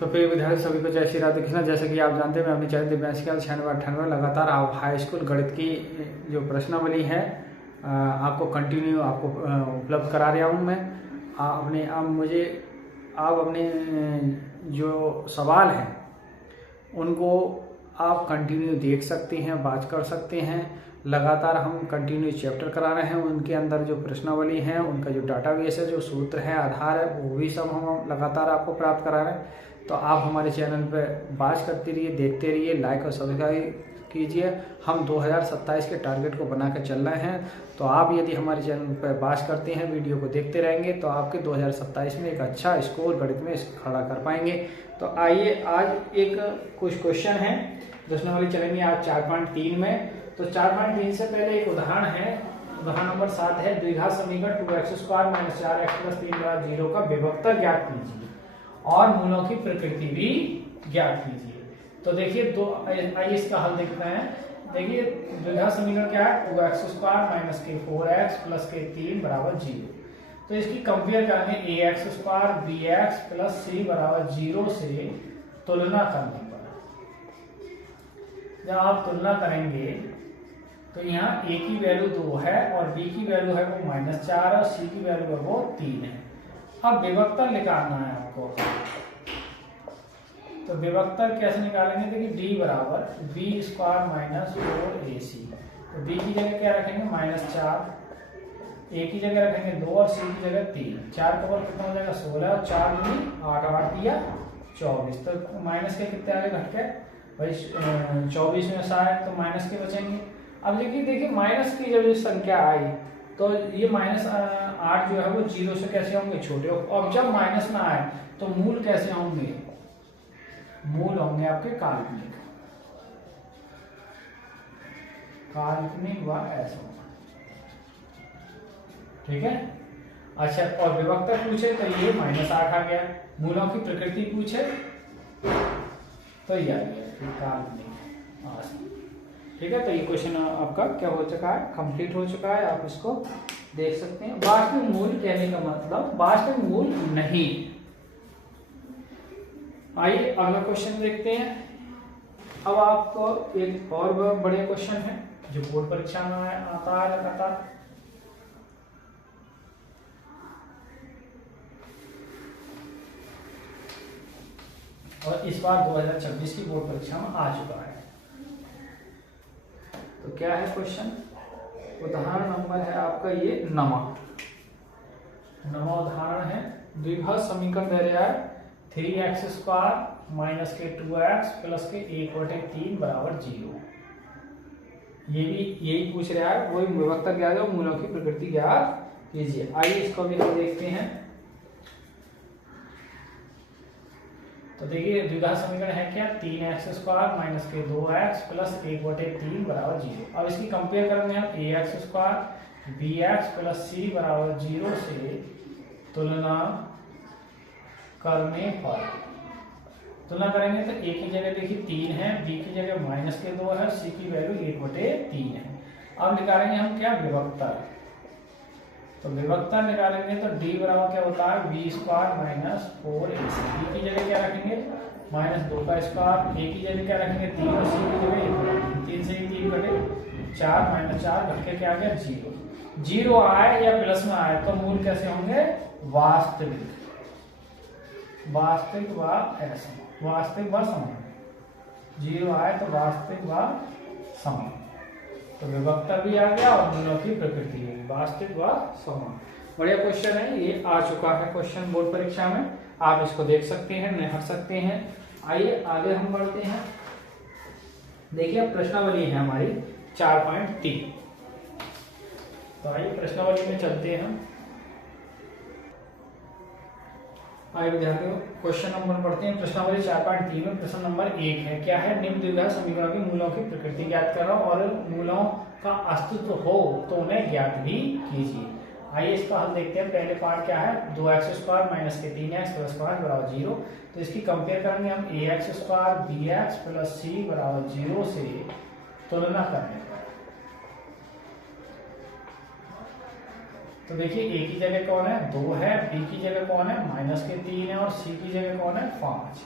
तो फिर विद्यार्थी सभी को जय श्री राधे कृष्णा। जैसे कि आप जानते हैं मैं अपने चैनल दिव्यांश काल 96 लगातार आप हाई स्कूल गणित की जो प्रश्नावली है आपको कंटिन्यू आपको उपलब्ध करा रहा हूँ मैं। आप अपने जो सवाल हैं उनको आप कंटिन्यू देख सकते हैं, बात कर सकते हैं। लगातार हम कंटिन्यू चैप्टर करा रहे हैं, उनके अंदर जो प्रश्नावली है उनका जो डाटाबेस है, जो सूत्र है, आधार है, वो भी सब हम लगातार आपको प्राप्त करा रहे हैं। तो आप हमारे चैनल पर बात करते रहिए, देखते रहिए, लाइक और सब्सक्राइब कीजिए। हम 2027 के टारगेट को बना कर चल रहे हैं। तो आप यदि हमारे चैनल पर बात करते हैं, वीडियो को देखते रहेंगे तो आपके 2027 में एक अच्छा स्कोर गणित में खड़ा कर पाएंगे। तो आइए आज एक कुछ क्वेश्चन है प्रश्नावली चलेंगे आज 4.3 में। तो 4.3 से पहले एक उदाहरण है, उदाहरण नंबर 7 है। द्विघात समीकरण 2x² - 4x + 3 = 0 का विभक्तर ज्ञात कीजिए और मूलों की प्रकृति भी ज्ञात कीजिए। तो देखिए आइए इसका हल देखते हैं। देखिए द्विघात समीकरण क्या है, 2x² - k4x + k3 = 0। तो इसकी कंपेयर करेंगे ax² bx + c = 0 से तुलना करने पर। जब आप तुलना करेंगे तो यहाँ a की वैल्यू 2 है और b की वैल्यू है वो -4 और c की वैल्यू है वो 3 है। अब विभक्तर निकालना है आपको। तो विभक्तर कैसे निकालेंगे, देखिए d बराबर b² - 4ac। तो b की जगह क्या रखेंगे -4, a की जगह रखेंगे 2 और c की जगह 3। 4 का वर्ग कितना हो जाएगा 16 और 4 दूनी 8, 8 दिया 24। तो माइनस के कितने आगे घट के भाई 24 में 60 तो माइनस के बचेंगे। अब देखिए माइनस की जब संख्या आई तो ये -8 जो है वो 0 से कैसे होंगे छोटे। अब जब माइनस ना आए तो मूल कैसे होंगे, मूल होंगे आपके काल्पनिक, काल्पनिक व असमान। ठीक है। अच्छा, और विभक्तर पूछे तो ये -8 आ गया। मूलों की प्रकृति पूछे तो ये आ गया काल्पनिक। ठीक है। तो ये क्वेश्चन आपका क्या हो चुका है, कंप्लीट हो चुका है। आप इसको देख सकते हैं। वास्तविक मूल कहने का मतलब वास्तविक मूल नहीं। आइए अगला क्वेश्चन देखते हैं। अब आपको एक और बड़े क्वेश्चन है जो बोर्ड परीक्षा में आता है लगातार। और इस बार 2026 की बोर्ड परीक्षा में आ चुका है। तो क्या है क्वेश्चन, उदाहरण नंबर है आपका ये 9वां उदाहरण है। द्विघात समीकरण दे रहा है 3x² - k2x + k1/3 = 0। ये भी यही पूछ रहा है, वही विभक्तर ज्ञात है, मूलों की प्रकृति ज्ञात कीजिए। आइए इसको भी हम देखते हैं। तो देखिए द्विघात समीकरण है क्या, 3x² - k2x + 1/3 = 0। अब इसकी कंपेयर करेंगे हम ax² bx + c = 0 से तुलना करने पर। तुलना करेंगे तो a की जगह देखिए 3 है, b की जगह -2 है, c की वैल्यू 1/3 है। अब निकालेंगे हम क्या, विभक्तर। तो विभक्तर निकालेंगे तो d बराबर क्या होता है b² - 4ac। b की जगह क्या रखेंगे -2 का स्क्वायर, a की जगह क्या रखेंगे 3 और c की जगह 1। 3 से 3 कटे 4 - 4 घट के क्या आ गया 0। 0 आए या प्लस में आए तो मूल कैसे होंगे, वास्तविक, वास्तविक व असमान, वास्तविक व समान। 0 आए तो वास्तविक व समान। तो विभक्तर भी आ गया और मूलों की प्रकृति भी, वास्तविक व समान। बढ़िया क्वेश्चन है, ये आ चुका है क्वेश्चन बोर्ड परीक्षा में। आप इसको देख सकते हैं, निहार सकते हैं। आइए आगे हम बढ़ते हैं। देखिए प्रश्नावली है हमारी 4.3। तो आइए प्रश्नावली में चलते हैं। आइए विद्यार्थियों क्वेश्चन नंबर पढ़ते हैं। प्रश्नावली 4.3 में प्रश्न नंबर 1 है, क्या है, निम्न द्विघात समीकरण के मूलों की प्रकृति ज्ञात करो और मूलों का अस्तित्व हो तो उन्हें ज्ञात भी कीजिए। आइए इसका हल देखते हैं। पहले पार्ट क्या है, 2x² - k3x + 5 = 0। तो इसकी कंपेयर करेंगे हम ax² bx + c = 0 से तुलना करने पर। तो देखिए a की जगह कौन है 2 है, b की जगह कौन है -3 है और c की जगह कौन है 5।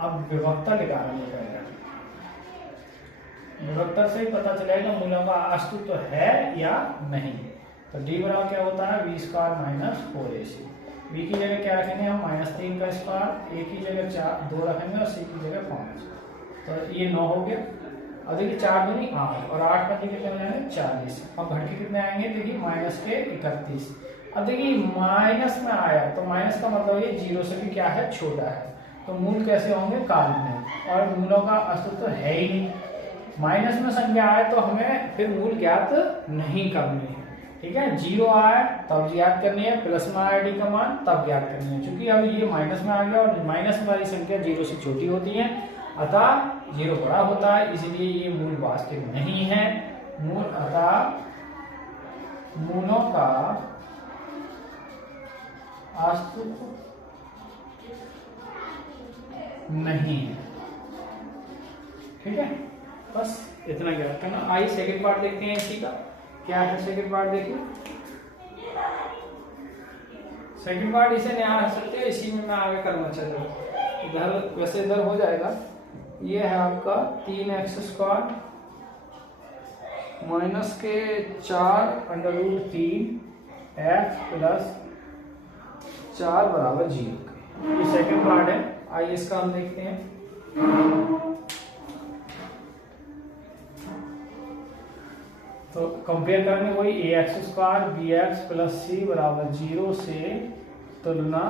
अब विभक्तर निकालना पड़ेगा। विभक्तर से ही पता चलेगा मूलों का अस्तित्व है या नहीं। तो डी बराबर क्या होता है, B square minus 4ac। B की जगह क्या रखेंगे हम, -3 का स्क्वायर, ए की जगह 2 रखेंगे और सी की जगह 5। तो ये 9 हो गया। अब देखिए 4 दूनी 8 और 8 पंजे कितने हो जाएंगे 40। अब घट के कितने आएंगे, देखिए -31। अब देखिए माइनस में आया तो माइनस का मतलब ये 0 से भी क्या है, छोटा है। तो मूल कैसे होंगे, काल्पनिक, और मूलों का अस्तित्व है ही नहीं। माइनस में संख्या आए तो हमें फिर मूल ज्ञात नहीं करनी है, ठीक है। 0 आए तब ज्ञात करनी है, प्लस में आया डी का मान तब ज्ञात करनी है। क्योंकि अब ये माइनस में आ गया और माइनस वाली संख्या 0 से छोटी होती है, अतः 0 बड़ा होता है, इसलिए ये मूल वास्तविक नहीं है। मूल अतः मूलों का अस्तित्व नहीं है, ठीक है। बस इतना ज्ञात करना। आइए सेकंड पार्ट देखते हैं इसी का, क्या है सेकंड पार्ट। देखिए सेकंड पार्ट इसे नहीं आ सकते, इसी में मैं आगे करना चाहता हूँ। इधर वैसे इधर हो जाएगा। ये है आपका 3x स्क्वायर माइनस के 4√3 x प्लस 4 बराबर 0। ये सेकंड पार्ट है। आइए इसका हम देखते हैं। तो कंपेयर करेंगे वही ax square bx plus c बराबर 0 से तुलना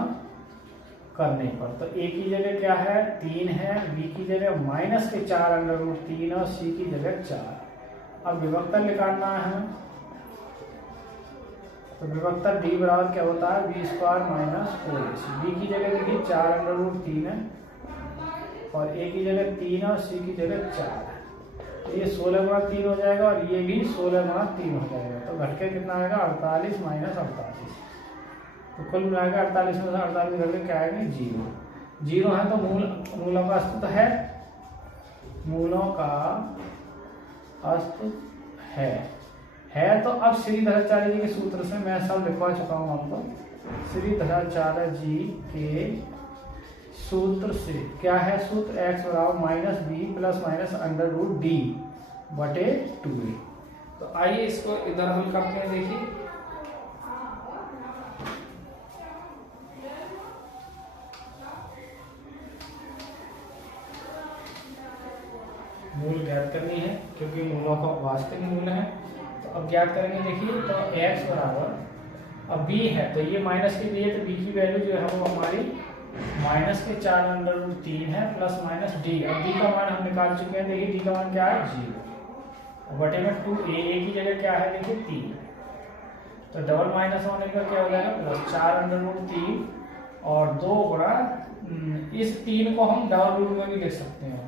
करने पर। तो a की जगह क्या है, 3 है, b की जगह माइनस के 4√3 और c की जगह 4। अब विभक्तर निकालना है हमें। तो विभक्तर d बराबर क्या होता है, B square minus 4ac। b की जगह देखिए 4√3 है और a की जगह 3 और c की जगह 4 है। ये 16 गुणा 3 हो जाएगा और ये भी 16 गुणा 3 हो जाएगा। तो घट के कितना आएगा, 48 माइनस 48। तो कुल मिलाकर 48 में से 48 घट के क्या आएगा, 0। 0 है तो मूलों का अस्तित्व है, मूलों का अस्तित्व है। तो अब श्रीधराचार्य जी के सूत्र से मैं सब लिखवा चुका हूं आपको। श्रीधराचार्य जी के सूत्र से क्या है, सूत्र x बराबर minus B plus minus √d बटे 2a। तो आइए इसको इधर हल करते हैं। देखिए मूल ज्ञात करनी है क्योंकि मूलों का वास्तविक मूल है। तो अब ज्ञात करेंगे। देखिए तो x बराबर, अब b है तो ये माइनस के लिए, तो b की वैल्यू जो है वो हमारी माइनस के 4√3 है प्लस माइनस डी। अब डी का मान हम निकाल चुके हैं। देखिए डी का मान क्या है, 0 बटे में 2a की जगह क्या है, देखिए 3। तो डबल माइनस होने पर क्या हो जाएगा, प्लस 4√3 और 2 गुणा, इस 3 को हम डबल रूट में भी लिख सकते हैं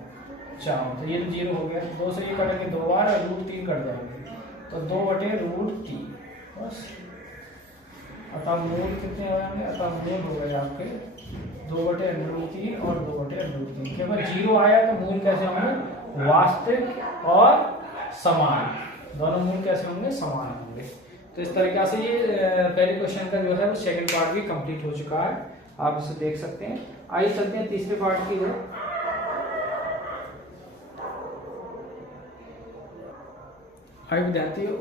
चाहो तो। ये तो 0 हो गया, 2 से ये कटेंगे 2 बार और √3 कट जाएंगे तो 2 बटे √3 बस। अतः मूल कितने हो जाएंगे, अतः मूल हो गए आपके 2 बटे √3 और 2 बटे √3। केवल 0 आया तो मूल कैसे होंगे, वास्तविक और समान। दोनों मूल कैसे होंगे, समान होंगे। तो इस तरीके से ये पहले क्वेश्चन का जो है वो सेकंड पार्ट भी कंप्लीट हो चुका है, आप इसे देख सकते हैं। आइए चलते हैं तीसरे पार्ट की ओर। आइए विद्यार्थियों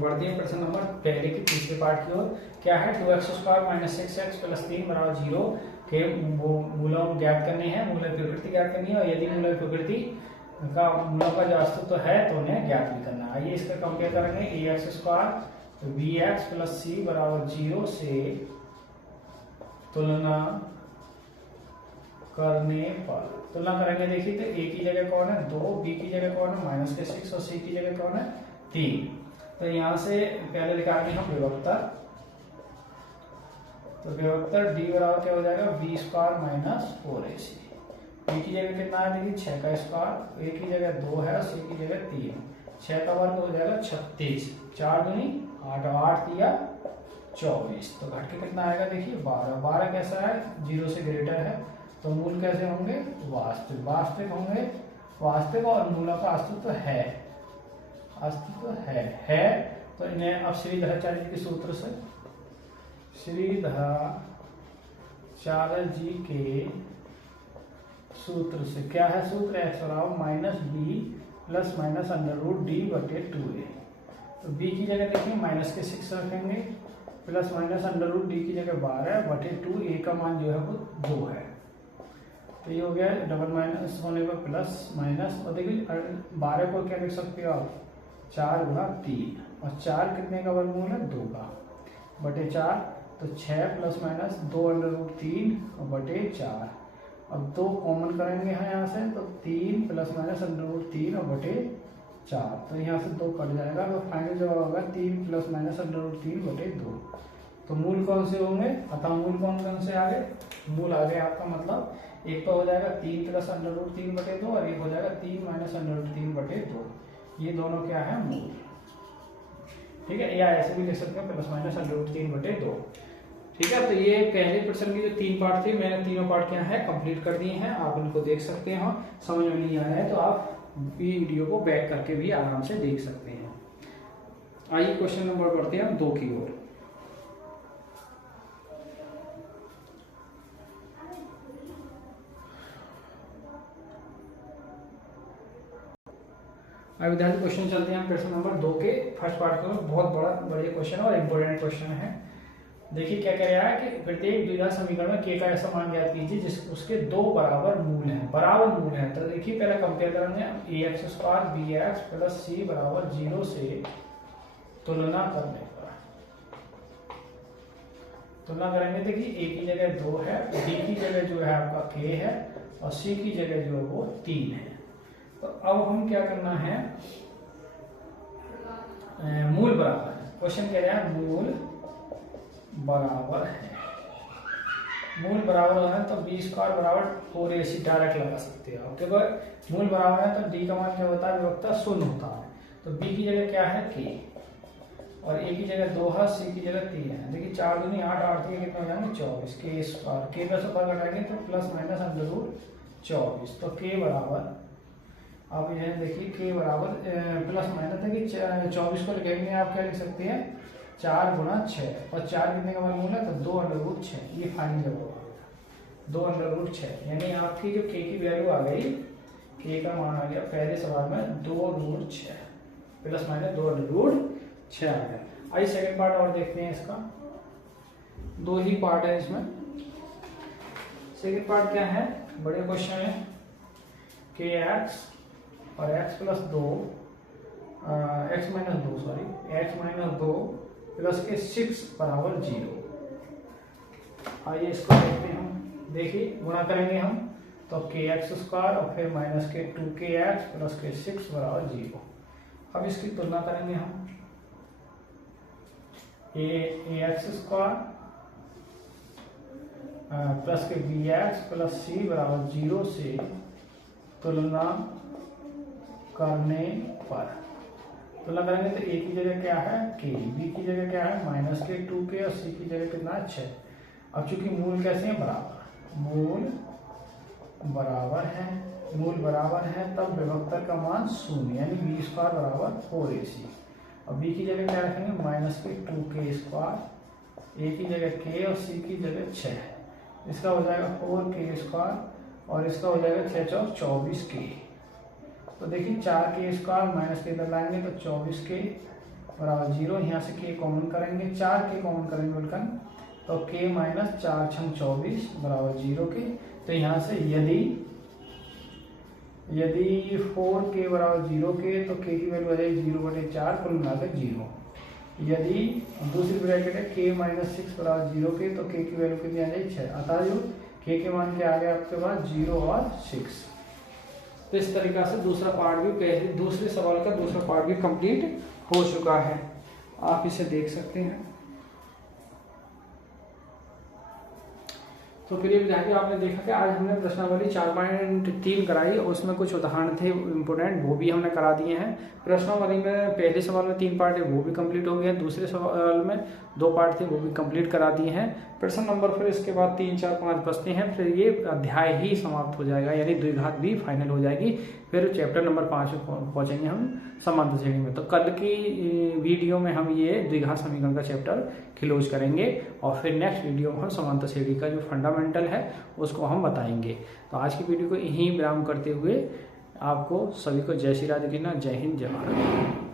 बढ़ते हैं प्रश्न नंबर पहले की तीसरे पार्ट की ओर। क्या है, 2x square minus 6x plus 3 बराबर 0 के मूलों ज्ञात करने हैं, मूल प्रकृति ज्ञात करनी है। और यदि मूल प्रकृति का मूलों का जो अस्तित्व है तो उन्हें ज्ञात भी करना है। आइए इसका कंपेयर करेंगे। ax स्क्वायर तो bx प्लस c बराबर 0 से तुलना करने पर, तुलना करेंगे। देखिए तो a की जगह कौन है, 2, b की जगह कौन है माइनस के 6 और c की जगह कौन है 3। तो यहाँ से पहले निकालेंगे हम विभक्तर। तो विभक्तर d बराबर क्या हो जाएगा, b square minus 4ac। b की जगह कितना है, देखिए 6 का स्क्वायर, a की जगह 2 है और c की जगह 3। 6 का वर्ग हो जाएगा 36, 4 दूनी 8, 8 दिया 24। तो घट के कितना आएगा, देखिए 12। 12 कैसा है, 0 से ग्रेटर है। तो मूल कैसे होंगे, वास्तविक। वास्तविक होंगे, वास्तविक और मूलों का अस्तित्व है, अस्तित्व है। तो इन्हें अब श्रीधराचार्य जी के सूत्र से, श्रीधराचार्य जी के सूत्र से। क्या है सूत्र? एक्स बराबर minus B plus minus under root D बटे 2a। तो b की जगह देखिए माइनस के 6 रखेंगे, plus minus under root D की जगह 12 बटे 2a का मान जो है वो 2 है। तो ये हो गया डबल माइनस होने पर प्लस माइनस, और देखिए 12 को क्या लिख सकते हो आप? 4 गुणा 3, और 4 कितने का वर्गमूल है? 2 का, बटे 4। तो 6 प्लस माइनस 2 अंडर रूट 3 और बटे 4, अब 2 कॉमन करेंगे यहाँ से, तो 3 प्लस माइनस अंडर रूट 3 और बटे 4, तो यहाँ से 2 कट जाएगा, तो फाइनल जवाब होगा 3 प्लस माइनस अंडर रूट 3 बटे 2। तो मूल कौन से होंगे? अतः मूल कौन कौन से आ गए? मूल आ गए आपका मतलब एक तो हो जाएगा 3 प्लस अंडर रूट 3 बटे 2, और एक हो जाएगा 3 माइनस अंडर रूट 3 बटे 2। ये दोनों क्या है? मूल। ठीक है, या ऐसे भी लिख सकते हैं प्लस माइनस अंडर रूट 3 बटे 2। ठीक है, तो ये पहले प्रश्न की जो 3 पार्ट थे, मैंने तीनों पार्ट क्या है कंप्लीट कर दिए हैं। आप इनको देख सकते हैं, समझ में नहीं आया है तो आप वीडियो को बैक करके भी आराम से देख सकते हैं। आइए क्वेश्चन नंबर बढ़ते हैं हम 2 की ओर। अब विद्यार्थी क्वेश्चन चलते हैं हम प्रश्न नंबर 2 के फर्स्ट पार्ट को। बहुत बड़े क्वेश्चन और इम्पोर्टेंट क्वेश्चन है। देखिए क्या कह रहा है कि प्रत्येक द्विघात समीकरण में k का ऐसा मान ज्ञात कीजिए जिस उसके 2 बराबर मूल हैं। बराबर मूल हैं तो देखिए पहले कंपेयर करेंगे ax² bx प्लस c बराबर 0 से तुलना करने पर। तुलना करेंगे, देखिए a की जगह 2 है, b की जगह जो है आपका k है, और c की जगह जो है वो 3 है। तो अब हम क्या करना है, मूल बराबर है। क्वेश्चन कह रहा है मूल बराबर है। मूल बराबर है तो b² बराबर 4ac डायरेक्ट लगा सकते हो। आपके पास मूल बराबर है तो d का मान क्या होता है? विभक्ता 0 होता है। तो b की जगह क्या है? k, और a की जगह 2 है, c की जगह 3 है। देखिए 4 दूनी 8, 8 के कितने हो जाएंगे? 24। k² k पे सुपर घटाएंगे तो प्लस माइनस अंडर रूट 24। तो k बराबर, आप यह देखिए k बराबर प्लस माइनस, देखिए 24 को लिखेंगे आप क्या लिख सकते हैं? 4 गुणा 6, और 4 कितने का वर्गमूल है? तो 2 अंडर रूट 6। ये फाइनल जवाब आ गया 2 अंडर रूट 6, यानी आपकी जो k की वैल्यू आ गई, k का मान आ गया पहले सवाल में 2 root 6 plus minus 2 under root 6 आ गया। आइए सेकंड पार्ट और देखते हैं इसका। 2 ही पार्ट है इसमें। सेकंड पार्ट क्या है? बड़े क्वेश्चन है। kx और x plus 2 x minus 2 sorry x minus 2 plus के 6 बराबर 0। आइए इसको देखते हैं हम। देखिए गुणा करेंगे हम तो kx² और फिर माइनस के 2kx प्लस के 6 बराबर 0। अब इसकी तुलना करेंगे हम। ax² प्लस के bx प्लस c बराबर 0 से तुलना करने पर। तुलना करेंगे तो a की जगह क्या है? k, b की जगह क्या है? माइनस के 2k, और c की जगह कितना है? 6। अब चूंकि मूल कैसे हैं? बराबर। मूल बराबर है, मूल बराबर है तब विभक्तर का मान 0, यानी b² बराबर 4ac। और b की जगह क्या रखेंगे? माइनस के 2k², a की जगह k और c की जगह 6। इसका हो जाएगा 4k² और इसका हो जाएगा 6 चौक 24k। तो देखिए 4k² माइनस के इधर लाएंगे तो 24k बराबर 0। यहाँ से k कॉमन करेंगे, 4k कॉमन करेंगे बल्कि, तो k माइनस 4 छंग 24 बराबर 0 के। तो यहाँ से यदि 4k बराबर 0 के तो k की वैल्यू आ जाएगी 0/4 कुल मिलाकर 0। यदि दूसरी ब्रैकेट है k माइनस 6 बराबर 0 के तो k की वैल्यू कितनी आ जाएगी? 6। अतः जो k के मान क्या आ गया आपके पास? 0 और 6। तो इस तरीका से दूसरा पार्ट भी, पहले दूसरे सवाल का दूसरा पार्ट भी कंप्लीट हो चुका है। आप इसे देख सकते हैं। तो प्रिय विद्यार्थी, आपने देखा कि आज हमने प्रश्नावली 4.3 कराई और उसमें कुछ उदाहरण थे इम्पोर्टेंट, वो भी हमने करा दिए हैं। प्रश्नावली में पहले सवाल में 3 पार्ट है वो भी कंप्लीट हो गया, दूसरे सवाल में 2 पार्ट थे वो भी कंप्लीट करा दिए हैं। प्रश्न नंबर फिर इसके बाद 3, 4, 5 बचते हैं, फिर ये अध्याय ही समाप्त हो जाएगा, यानी द्विघात भी फाइनल हो जाएगी। फिर चैप्टर नंबर 5 में पहुंचेंगे हम समांतर श्रेणी में। तो कल की वीडियो में हम ये द्विघात समीकरण का चैप्टर क्लोज करेंगे और फिर नेक्स्ट वीडियो में हम समांतर श्रेणी का जो फंडामेंटल फंडामेंटल है उसको हम बताएंगे। तो आज की वीडियो को यहीं विराम करते हुए आपको सभी को जय श्री राधे कृष्णा, जय हिंद, जय भारत।